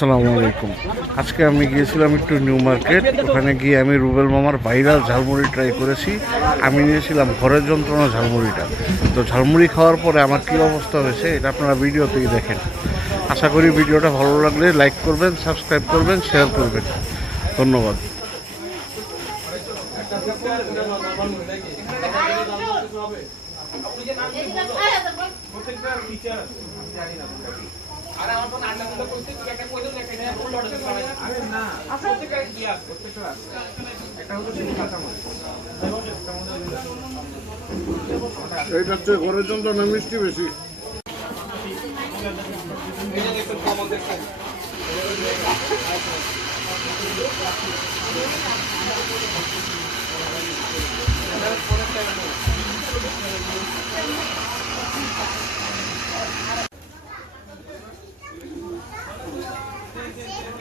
আসসালামু আলাইকুম। আজকে আমি গিয়েছিলাম একটু নিউ মার্কেট। ওখানে গিয়ে আমি রুবেল মামার ভাইরাল ঝালমুড়ি ট্রাই করেছি। আমি নিয়েছিলাম ঘরের যন্ত্রণা ঝালমুড়িটা। তো ঝালমুড়ি খাওয়ার পরে আমার কী অবস্থা হয়েছে এটা আপনারা ভিডিওতেই দেখেন। আশা করি ভিডিওটা ভালো লাগলে লাইক করবেন, সাবস্ক্রাইব করবেন, শেয়ার করবেন। ধন্যবাদ। এইটার চেয়ে ঘরের যন্ত্রণা মিষ্টি বেশি।